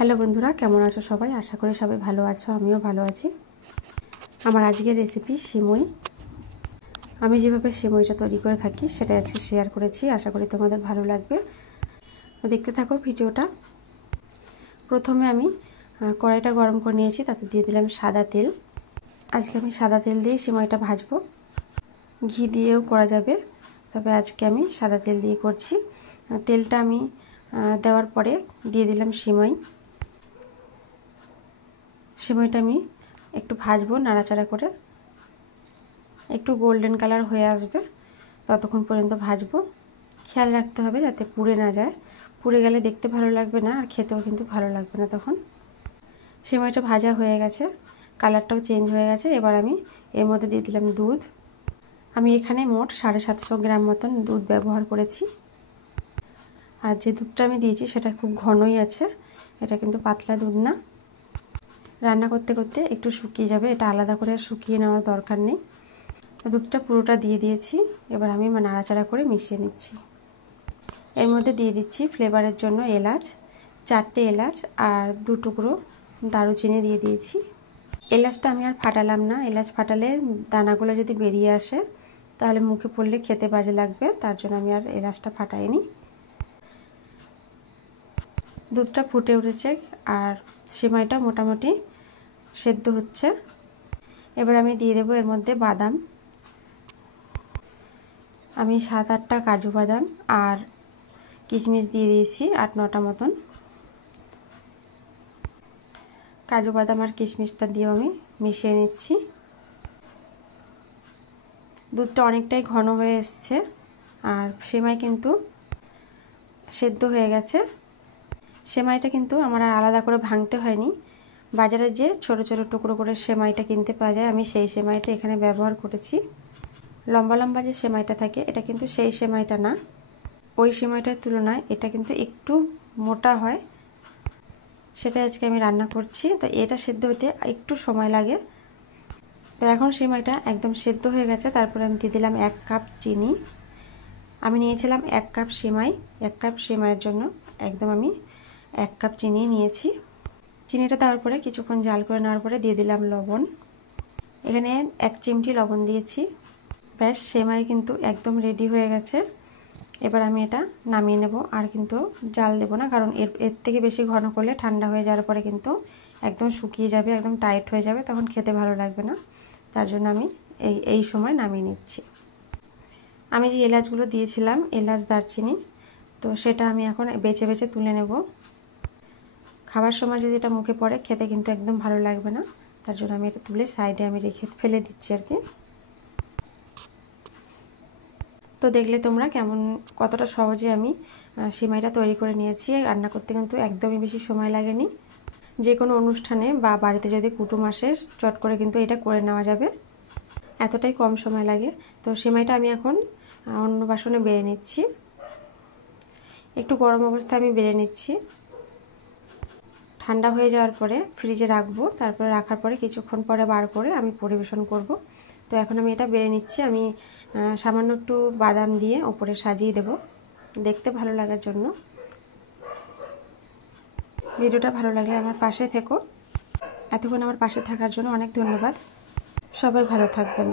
Hello বন্ধুরা, কেমন আছো সবাই? আশা করি সবাই ভালো আছো, আমিও ভালো আছি। আমার আজকের রেসিপি সিমই। আমি যেভাবে সিমইটা তৈরি করে থাকি সেটা আজকে শেয়ার করেছি, আশা করি তোমাদের ভালো লাগবে। তো দেখতে থাকো ভিডিওটা। প্রথমে আমি কড়াইটা গরম করে নিয়েছি, তাতে দিয়ে দিলাম সাদা তেল। আজকে আমি সাদা তেল দিয়ে সিমইটা ভাজবো। ঘি দিয়েও করা যাবে, তবে আজকে আমি সাদা তেল দিয়ে করছি। তেলটা আমি দেওয়ার পরে দিয়ে দিলাম সিমইটা আমি একটু ভাজবো নাড়াচাড়া করে, একটু গোল্ডেন কালার হয়ে আসবে ততক্ষণ পর্যন্ত ভাজবো। খেয়াল রাখতে হবে যাতে পুড়ে না যায়, পুড়ে গেলে দেখতে ভালো লাগবে না আর খেতেও কিন্তু ভালো লাগবে না তখন। সিমইটা ভাজা হয়ে গেছে, কালারটাও চেঞ্জ হয়ে গেছে। এবার আমি এর মধ্যে দিয়ে দিলাম দুধ। আমি এখানে মোট 750 গ্রাম মতন দুধ ব্যবহার করেছি। আর যে দুধটা আমি দিয়েছি সেটা খুব ঘনই আছে, এটা কিন্তু পাতলা দুধ না। রান্না করতে করতে একটু শুকিয়ে যাবে, এটা আলাদা করে শুকিয়ে নেওয়ার দরকার নেই। দুধটা পুরোটা দিয়ে দিয়েছি। এবার আমি নাড়াচাড়া করে মিশিয়ে নিচ্ছি। এর মধ্যে দিয়ে দিচ্ছি ফ্লেভারের জন্য এলাচ, 4টে এলাচ আর 2 টুকরো দারুচিনি দিয়ে দিয়েছি। এলাচটা আমি আর ফাটালাম না, এলাচ ফাটালে দানাগুলো যদি বেরিয়ে আসে তাহলে মুখে পড়লে খেতে বাজে লাগবে, তার জন্য আমি আর এলাচটা ফাটাইনি। দুধটা ফুটে উঠেছে আর সিমাইটা মোটামুটি সেদ্ধ হচ্ছে। এবার আমি দিয়ে দেবো এর মধ্যে বাদাম। আমি 7-8টা কাজু বাদাম আর কিশমিশ দিয়ে দিয়েছি 8-9টা মতন। কাজু বাদাম আর কিশমিশটা দিয়েও আমি মিশিয়ে নিচ্ছি। দুধটা অনেকটাই ঘন হয়ে এসছে আর সেমাই কিন্তু সেদ্ধ হয়ে গেছে। সেমাইটা কিন্তু আমার আর আলাদা করে ভাঙতে হয়নি, বাজারে যে ছোট ছোট টুকরো করে সেমাইটা কিনতে পাওয়া যায় আমি সেই সেমাইটা এখানে ব্যবহার করেছি। লম্বা লম্বা যে সেমাইটা থাকে এটা কিন্তু সেই সেমাইটা না, ওই সেমাইটার তুলনায় এটা কিন্তু একটু মোটা হয়, সেটা আজকে আমি রান্না করছি। তো এটা সেদ্ধ হতে একটু সময় লাগে। তো এখন সেমাইটা একদম সেদ্ধ হয়ে গেছে। তারপরে আমি দিয়ে দিলাম 1 কাপ চিনি। আমি নিয়েছিলাম 1 কাপ সেমাই, 1 কাপ সেমাইয়ের জন্য একদম আমি 1 কাপ চিনি নিয়েছি। চিনিটা দেওয়ার পরে কিছুক্ষণ জাল করে নেওয়ার পরে দিয়ে দিলাম লবণ। এখানে 1 চিমটি লবণ দিয়েছি। ব্যাস, সেমাই কিন্তু একদম রেডি হয়ে গেছে। এবার আমি এটা নামিয়ে নেব, আর কিন্তু জাল দেব না, কারণ এর থেকে বেশি ঘন করলে ঠান্ডা হয়ে যাওয়ার পরে কিন্তু একদম শুকিয়ে যাবে, একদম টাইট হয়ে যাবে, তখন খেতে ভালো লাগবে না। তার জন্য আমি এই সময় নামিয়ে নিচ্ছি। আমি যে এলাচগুলো দিয়েছিলাম, এলাচ দারচিনি, তো সেটা আমি এখন বেছে বেছে তুলে নেব। খাবার সময় যদি এটা মুখে পড়ে খেতে কিন্তু একদম ভালো লাগবে না, তার জন্য আমি এটা তুলে সাইডে আমি রেখে ফেলে দিচ্ছি আর কি। তো দেখলে তোমরা কতটা সহজে আমি সিমাইটা তৈরি করে নিয়েছি। রান্না করতে কিন্তু একদমই বেশি সময় লাগেনি। যে কোনো অনুষ্ঠানে বা বাড়িতে যদি কুটুম আসে চট করে কিন্তু এটা করে নেওয়া যাবে, এতটাই কম সময় লাগে। তো সিমাইটা আমি এখন অন্য বাসনে বেড়ে নিচ্ছি। একটু গরম অবস্থায় আমি বেড়ে নিচ্ছি। ঠান্ডা হয়ে যাওয়ার পরে ফ্রিজে রাখবো, তারপরে রাখার পরে কিছুক্ষণ পরে বার করে আমি পরিবেশন করব। তো এখন আমি এটা বেড়ে নিচ্ছি। আমি সামান্য একটু বাদাম দিয়ে ওপরে সাজিয়ে দেব দেখতে ভালো লাগার জন্য। ভিডিওটা ভালো লাগলে আমার পাশে থেকো। এতক্ষণ আমার পাশে থাকার জন্য অনেক ধন্যবাদ। সবাই ভালো থাকবেন।